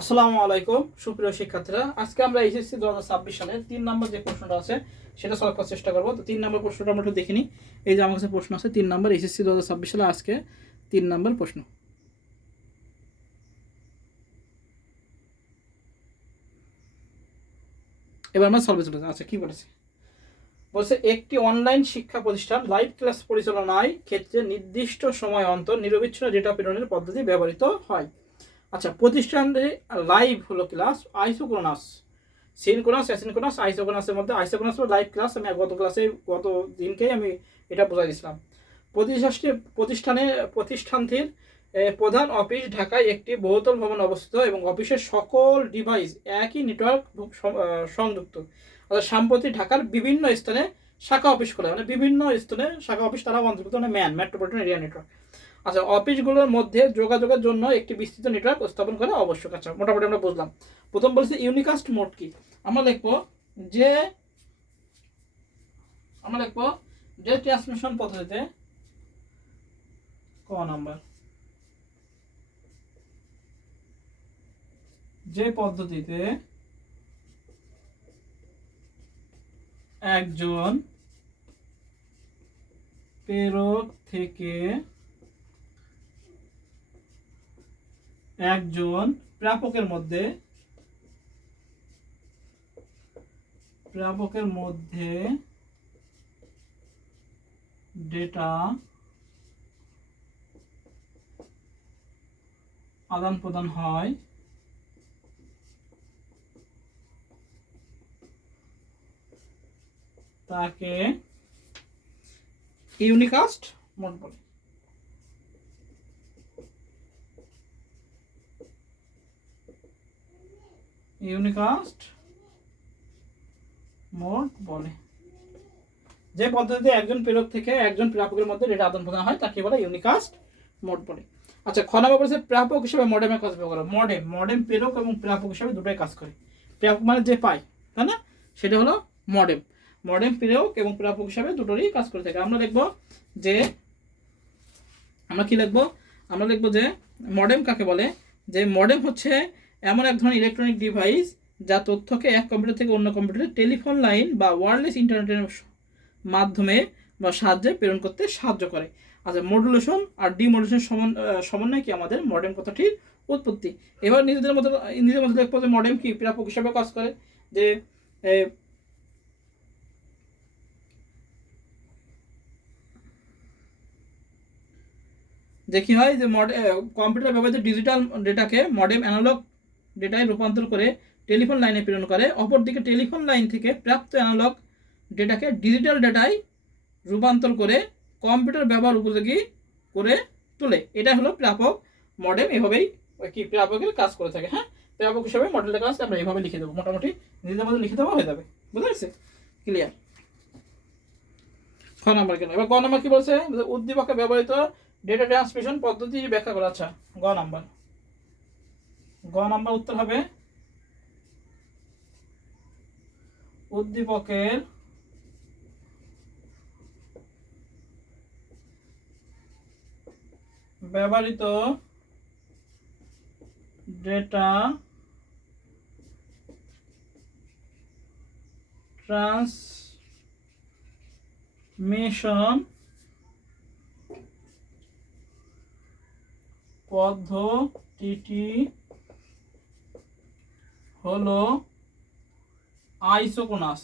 আসসালামু আলাইকুম সুপ্রিয় শিক্ষার্থীরা, আজকে আমরা এইচএসসি 2026 সালে 3 নম্বর যে প্রশ্নটা আছে সেটা সলভ করার চেষ্টা করব। তো 3 নম্বর প্রশ্নটা আমরা একটু দেখে নিই। এই যে আমার কাছে প্রশ্ন আছে 3 নম্বর এইচএসসি 2026 সালে আজকে 3 নম্বর প্রশ্ন। এবার আমরা সলভে চলে যাই। আচ্ছা, কি বলেছে? বলছে একটি অনলাইন শিক্ষা প্রতিষ্ঠান লাইভ ক্লাস পরিচালনায় ক্ষেত্রে নির্দিষ্ট সময় অন্তর নিরবিচ্ছিন্ন ডেটা প্রেরণের পদ্ধতি ব্যবহৃত হয়। আচ্ছা, প্রতিষ্ঠানে লাইভ হলো ক্লাস, আইসোক্রোনাস, সিনক্রোনাস, অ্যাসিনক্রোনাস, আইসোক্রোনাসের মধ্যে আইসোক্রোনাস হলো লাইভ ক্লাস। আমি গত দিনকেই আমি এটা বোঝাই দিয়েছিলাম। প্রতিষ্ঠানটির প্রধান অফিস ঢাকায় একটি বহুতল ভবন অবস্থিত এবং অফিসের সকল ডিভাইস একই নেটওয়ার্ক সংযুক্ত। অর্থাৎ সম্প্রতি ঢাকার বিভিন্ন স্থানে শাখা অফিস খোলা, মানে বিভিন্ন স্থানে শাখা অফিস তারা অন্তর্ভুক্ত, মানে মেট্রোপলিটন এরিয়া নেটওয়ার্ক। আচ্ছা, অফিসগুলোর মধ্যে যোগাযোগের জন্য একটি বিস্তৃত নেটওয়ার্ক স্থাপন করা আবশ্যক। আচ্ছা, মোটামুটি আমরা বুঝলাম। প্রথম বলছে ইউনিকাস্ট মোড কি। আমরা লিখবো যে ট্রান্সমিশন পদ্ধতিতে ক নাম্বার, যে পদ্ধতিতে একজন প্রেরক থেকে একজন প্রাপকের মধ্যে ডেটা আদান প্রদান হয় তাকে ইউনিকাস্ট মোড বলে। ইউনিকাস্ট মোড বলে যে পদ্ধতিতে একজন প্রেরক থেকে একজন প্রাপকের মধ্যে ডেটা আদান প্রদান হয় তাকে বলে ইউনিকাস্ট মোড বলে। আচ্ছা, খ নাম্বার বলেছে প্রাপক হিসেবে মডেমের কাজ ব্যবহার করে। মডেম প্রেরক এবং প্রাপক হিসেবে দুটোই কাজ করে। প্রাপক মানে যে পায়, তাই না, সেটা হলো মডেম প্রেরক এবং প্রাপক হিসাবে দুটোরই কাজ করে থাকে। আমরা লিখবো যে মডেম কাকে বলে। যে মডেম হচ্ছে এমন এক ধরনের ইলেকট্রনিক ডিভাইস যা তথ্যকে এক কম্পিউটার থেকে অন্য কম্পিউটারে টেলিফোন লাইন বা ওয়্যারলেস ইন্টারনেটের মাধ্যমে বা সাহায্যে প্রেরণ করতে সাহায্য করে। আচ্ছা, মডুলেশন আর ডিমডুলেশন সমন্বয় কি আমাদের মডেম কথাটির উৎপত্তি। এবার নিজেদের মধ্যে দেখবো যে মডেম কি প্রাপক হিসাবে কাজ করে। যে কি হয়, যে কম্পিউটার ব্যবহৃত ডিজিটাল ডেটাকে মডেম অ্যানালগ ডেটায় রূপান্তর করে টেলিফোন লাইনে প্রেরণ করে। অপরদিকে টেলিফোন লাইন থেকে প্রাপ্ত অ্যানালগ ডেটাকে ডিজিটাল ডেটায় রূপান্তর করে কম্পিউটার ব্যবহার উপযোগী করে তোলে। এটা হলো প্রাপক। মডেম এভাবেই কি প্রাপকের কাজ করে থাকে। হ্যাঁ, প্রাপক হিসাবে মডেলের কাজ আমরা এইভাবে লিখে দেবো, মোটামুটি নিজেদের মধ্যে লিখে দেওয়া হয়ে যাবে। বুঝতে পারছি? ক্লিয়ার? খ নাম্বার কেন। এবার গ নাম্বার কি বলছে, উদ্দীপকে ব্যবহৃত ডেটা ট্রান্সমিশন পদ্ধতি ব্যাখ্যা করা। আচ্ছা, গ নাম্বার উত্তর হবে উদ্দীপকের ব্যবহৃত ডেটা ট্রান্সমিশন পদ্ধতিটি হলো আইসোক্রোনাস।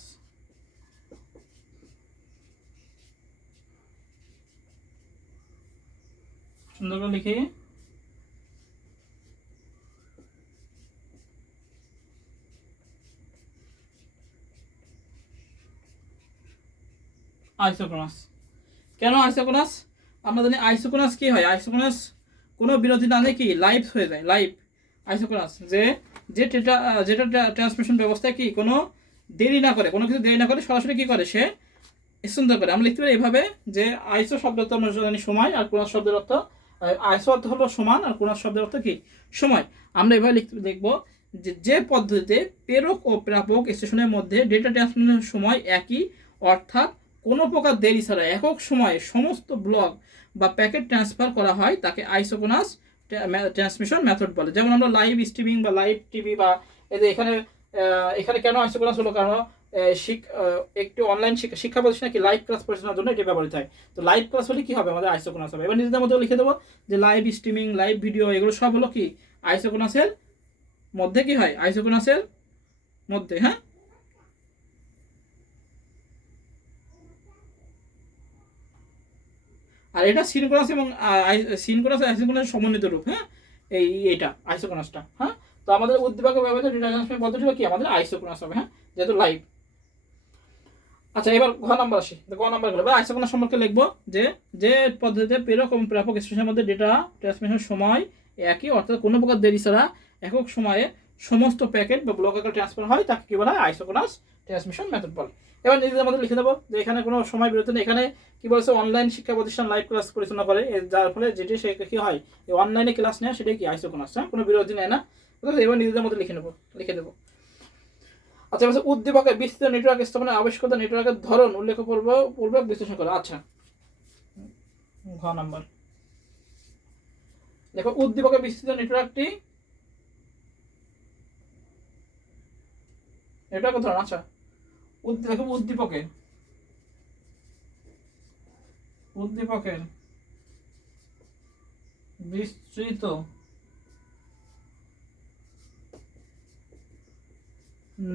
সুন্দর করে লিখি। আইসোক্রোনাস কেন আইসোক্রোনাস? আমরা জানি আইসোক্রোনাস কি হয়। আইসোক্রোনাস কোনো বিরতি না কি লাইভ হয়ে যায়, লাইভ আইসোক্রোনাস। যেটা ট্রান্সমিশন ব্যবস্থায় কি কোনো কিছু দেরি না করে সরাসরি কি করে, সে স্থানান্তর করে। আমরা লিখতে পারি এভাবে যে আইসো শব্দ অর্থ আমরা জানি সময়, আর ক্রোনাস শব্দের অর্থ, আইসো অর্থ হলো সমান, আর ক্রোনাস শব্দের অর্থ কি সময়। আমরা এভাবে লিখবো যে পদ্ধতিতে প্রেরক ও প্রাপক স্টেশনের মধ্যে ডেটা ট্রান্সমিশনের সময় একই, অর্থাৎ কোনো প্রকার দেরি ছাড়া একক সময়ে সমস্ত ব্লক বা প্যাকেট ট্রান্সফার করা হয় তাকে আইসোক্রোনাস ট্রান্সমিশন মেথড বলে। যেমন আমরা লাইভ স্ট্রিমিং বা লাইভ টিভি বা এই যে এখানে এখানে কেন আইসোক্রোনাস হলো, কারণ একটি অনলাইন শিক্ষা প্রতিষ্ঠানে কি লাইভ ক্লাস পরিচালনার জন্য এটি ব্যবহৃত হয়। তো লাইভ ক্লাস হলে কি হবে, আমাদের আইসোক্রোনাস হবে। এবার নিজেদের মধ্যে লিখে দেবো যে লাইভ স্ট্রিমিং, লাইভ ভিডিও, এগুলো সব হলো কি আইসোক্রোনাসের মধ্যে কি হয়, আইসোক্রোনাসের মধ্যে। হ্যাঁ, আর এটা সিনক্রোনাস এবং সিনক্রোনাস আইসোক্রোনাস সমন্বিত রূপ। হ্যাঁ, এইটা আইসোক্রোনাসটা। হ্যাঁ, তো আমাদের উদ্দীপকে ব্যবহৃত ডেটা ট্রান্সমিশন পদ্ধতি কি আমাদের আইসোক্রোনাস হবে। হ্যাঁ, যেহেতু লাইভ। আচ্ছা, এবার ঘ নাম্বার আসি। ঘ নাম্বার গুলো আইসোক্রোনাস সম্পর্কে লিখবো যে যে পদ্ধতিতে প্রেরক এবং প্রাপক স্টেশনের মধ্যে ডেটা ট্রান্সমিশন সময় একই, অর্থাৎ কোনো প্রকার দেরি ছাড়া একক সময়ে সমস্ত প্যাকেট বা ব্লক আকারে ট্রান্সফার হয়, তাকে কি বলা হয়, আইসোক্রোনাস ট্রান্সমিশন মেথড বলে। এবার নিজেদের মধ্যে লিখে দেবো যে এখানে কোনো সময় বিরতি নেই। এখানে কি বলছে, অনলাইন শিক্ষা প্রতিষ্ঠান লাইভ ক্লাস পরিচালনা করে, যার ফলে যেটি সে কি হয়, অনলাইনে ক্লাস নেয়, সেটাই কি আইসোক্রোনাস। হ্যাঁ, কোনো বিরতি নেয় না। এবার নিজেদের মধ্যে লিখে দেবো। আচ্ছা, উদ্দীপকের বিস্তৃত নেটওয়ার্ক স্থাপনের আবিষ্কৃত নেটওয়ার্কের ধরন উল্লেখ পূর্বক বিশ্লেষণ করা। আচ্ছা, ঘ নাম্বার দেখো, উদ্দীপকের বিস্তৃত নেটওয়ার্কটি ধরন। আচ্ছা, দেখো উদ্দীপকের বিস্তৃত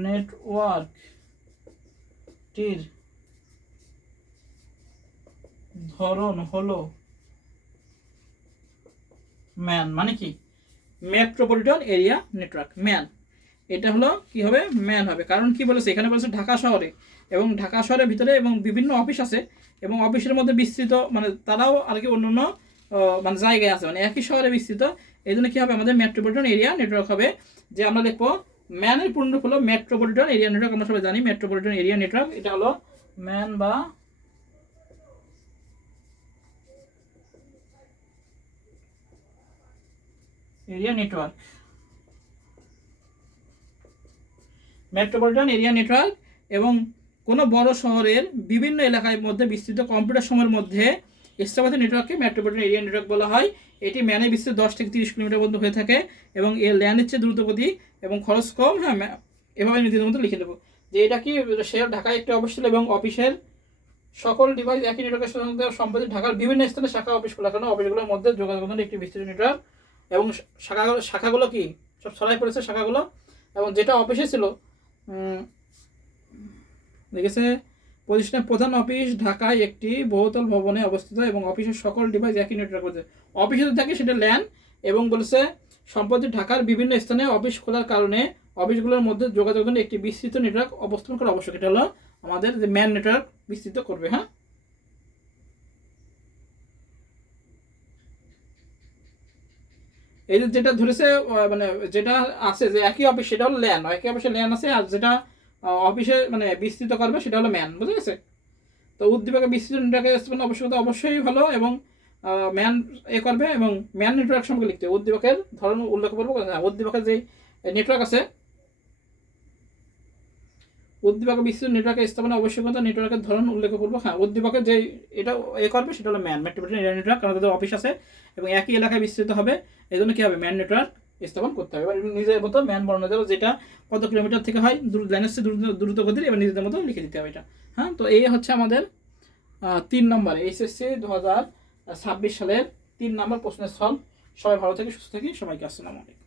নেটওয়ার্কটির ধরন হলো ম্যান। মানে কি, মেট্রোপলিটন এরিয়া নেটওয়ার্ক, ম্যান। এটা হলো কি হবে, ম্যান হবে। কারণ কি বলেছে, এখানে বলেছে ঢাকা শহরে, এবং ঢাকা শহরের ভিতরে এবং বিভিন্ন অফিস আছে, এবং অফিসের মধ্যে বিস্তৃত, মানে তারাও আর কি অন্য মানে জায়গায় আছে, মানে একই শহরে বিস্তৃত। এই জন্য কি হবে, আমাদের মেট্রোপলিটন এরিয়া নেটওয়ার্ক হবে। যে আমরা দেখবো ম্যানের পূর্ণরূপ হলো মেট্রোপলিটন এরিয়া নেটওয়ার্ক। আমরা সবাই জানি মেট্রোপলিটন এরিয়া নেটওয়ার্ক, এটা হলো ম্যান বা area network. Metropolitan area network এবং কোনো বড় শহরের বিভিন্ন এলাকার মধ্যে বিস্তৃত কম্পিউটার সময়ের মধ্যে স্থাপিত নেটওয়ার্ককে মেট্রোপলিটন এরিয়া নেটওয়ার্ক বলা হয়। এটি ম্যানে বিস্তৃত 10 থেকে 30 কিলোমিটার পর্যন্ত হয়ে থাকে, এবং এর ল্যানের চেয়ে দ্রুতগতি এবং খরচ কম। হ্যাঁ, এভাবে নিজেদের মতো লিখে দেবো যে এটা কি, সে ঢাকায় একটি অফিস ছিল এবং অফিসের সকল ডিভাইস একই নেটওয়ার্কের সঙ্গে সম্প্রতি ঢাকার বিভিন্ন স্থানে শাখা অফিস খোলা, কারণ অফিসগুলোর মধ্যে যোগাযোগের একটি বিস্তৃত নেটওয়ার্ক, এবং শাখাগুলো কি সব ছড়াই পড়েছে শাখাগুলো। এবং যেটা অফিসে ছিল, দেখেছে প্রতিষ্ঠানের প্রধান অফিস ঢাকায় একটি বহুতল ভবনে অবস্থিত, এবং অফিসের সকল ডিভাইস একই নেটওয়ার্ক করছে। অফিসে থাকে সেটা ল্যান, এবং বলেছে সম্প্রতি ঢাকার বিভিন্ন স্থানে অফিস খোলার কারণে অফিসগুলোর মধ্যে যোগাযোগের একটি বিস্তৃত নেটওয়ার্ক অবস্থান করা আবশ্যক। এটা হলো আমাদের যে ম্যান নেটওয়ার্ক বিস্তৃত করবে। হ্যাঁ, এই যেটা ধরেছে, মানে যেটা আছে যে একই অফিস, সেটা হলো ল্যান, একই অফিসে ল্যান আছে, আর যেটা অফিসে মানে বিস্তৃত করবে সেটা হলো ম্যান। বুঝে গেছে? তো উদ্দীপকে বিস্তৃত নেটওয়ার্কের আবশ্যকতা অবশ্যই ভালো, এবং ম্যান করবে, এবং ম্যান নেটওয়ার্ক সম্পর্কে লিখতে উদ্দীপকের ধরন উল্লেখ করবো। উদ্দীপকের যে নেটওয়ার্ক আছে, উদ্দীপকের বিস্তৃত নেটওয়ার্কের স্থাপনা আবশ্যকতা নেটওয়ার্কের ধরন উল্লেখ করবো। হ্যাঁ, উদ্দীপকের যে এটা করবে সেটা হলো ম্যান, মেট্রোপলিটন এরিয়া নেটওয়ার্ক, কারণ তাদের অফিস আছে এবং একই এলাকায় বিস্তৃত হবে। এই জন্য কী হবে, ম্যান নেটওয়ার্ক স্থাপন করতে হবে। এবার নিজের মতো ম্যান বর্ণনা দেবো, যেটা কত কিলোমিটার থেকে হয়, লাইনের চেয়ে দ্রুত গতির, এবার নিজেদের মতো লিখে দিতে হবে এটা। হ্যাঁ, তো এই হচ্ছে আমাদের 3 নম্বরে এইচএসসি 2026 সালের 3 নম্বর প্রশ্নের সলভ। সবাই ভালো থেকে সুস্থ থাকি, সবাইকে আসসালামু আলাইকুম।